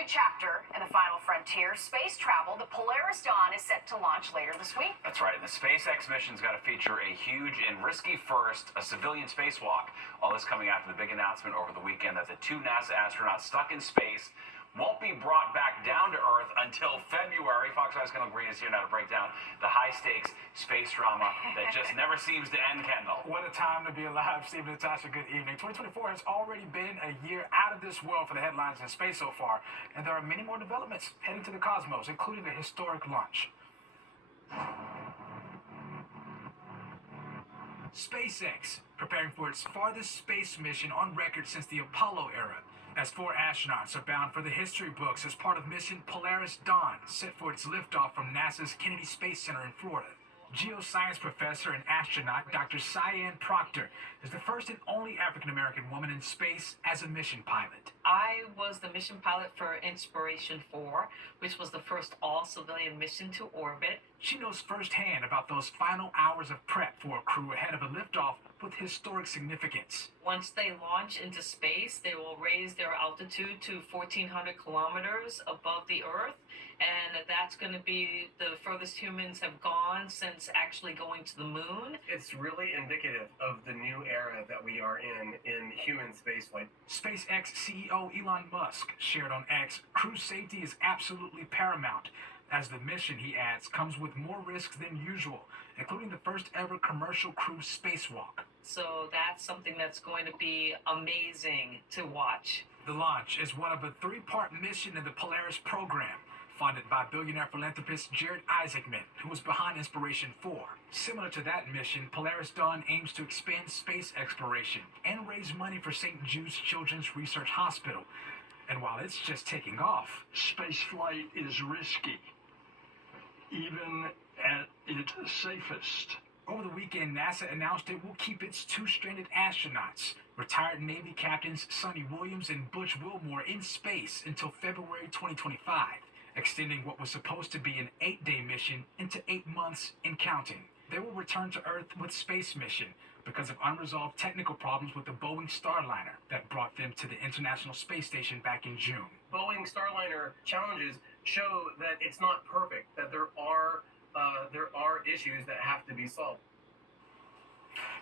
new chapter in the final frontier, space travel. The Polaris Dawn is set to launch later this week. That's right. And the SpaceX mission's got to feature a huge and risky first, a civilian spacewalk. All this coming after the big announcement over the weekend that the two NASA astronauts stuck in space won't be brought back down to Earth until February. Fox 5's Kendall Green is here now to break down the high-stakes space drama that just never seems to end, Kendall. What a time to be alive, Steve and Natasha. Good evening. 2024 has already been a year out of this world for the headlines in space so far, and there are many more developments heading to the cosmos, including a historic launch. SpaceX preparing for its farthest space mission on record since the Apollo era, as 4 astronauts are bound for the history books as part of mission Polaris Dawn, set for its liftoff from NASA's Kennedy Space Center in Florida. Geoscience professor and astronaut Dr. Sian Proctor is the first and only African-American woman in space as a mission pilot. I was the mission pilot for Inspiration 4, which was the first all-civilian mission to orbit. She knows firsthand about those final hours of prep for a crew ahead of a liftoff with historic significance. Once they launch into space, they will raise their altitude to 1,400 kilometers above the Earth, and that's going to be the furthest humans have gone since actually going to the moon. It's really indicative of the new era that we are in human spaceflight. SpaceX CEO Elon Musk shared on X, crew safety is absolutely paramount, as the mission, he adds, comes with more risks than usual, including the first ever commercial crew spacewalk. So that's something that's going to be amazing to watch. The launch is one of a 3-part mission in the Polaris program, funded by billionaire philanthropist Jared Isaacman, who was behind Inspiration 4. Similar to that mission, Polaris Dawn aims to expand space exploration and raise money for St. Jude's Children's Research Hospital. And while it's just taking off, spaceflight is risky, even at its safest. Over the weekend, NASA announced it will keep its 2 stranded astronauts, retired Navy captains Sonny Williams and Butch Wilmore, in space until February 2025, extending what was supposed to be an 8-day mission into 8 months and counting. They will return to Earth with space mission because of unresolved technical problems with the Boeing Starliner that brought them to the International Space Station back in June. Boeing Starliner challenges show that it's not perfect, that there are issues that have to be solved.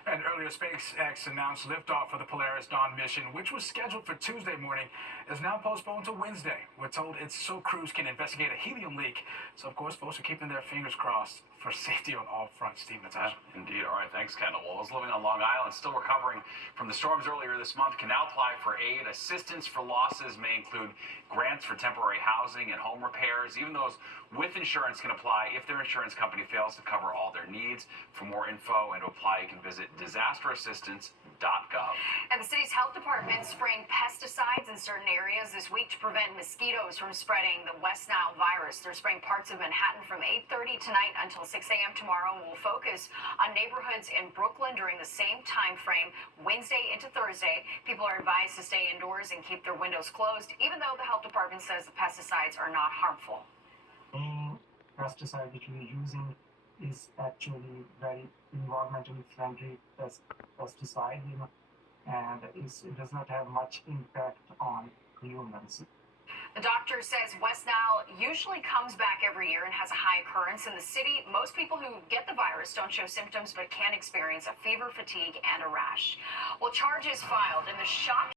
And earlier, SpaceX announced liftoff for the Polaris Dawn mission, which was scheduled for Tuesday morning, is now postponed to Wednesday. We're told it's so crews can investigate a helium leak. So, of course, folks are keeping their fingers crossed for safety on all fronts. Steve, Natasha. Indeed. All right. Thanks, Kendall. Well, those living on Long Island, still recovering from the storms earlier this month, can now apply for aid. Assistance for losses may include grants for temporary housing and home repairs. Even those with insurance can apply if their insurance company fails to cover all their needs. For more info and to apply, you can visit disasterassistance.gov. And the city's health department spraying pesticides in certain areas this week to prevent mosquitoes from spreading the West Nile virus. They're spraying parts of Manhattan from 8:30 tonight until 6 a.m. tomorrow, and will focus on neighborhoods in Brooklyn during the same time frame, Wednesday into Thursday. People are advised to stay indoors and keep their windows closed, even though the health department says the pesticides are not harmful. Any pesticide which we are using is actually very environmentally friendly pesticide, and it does not have much impact on humans. The doctor says West Nile usually comes back every year and has a high occurrence in the city. Most people who get the virus don't show symptoms but can experience a fever, fatigue, and a rash. Well, charges filed in the shock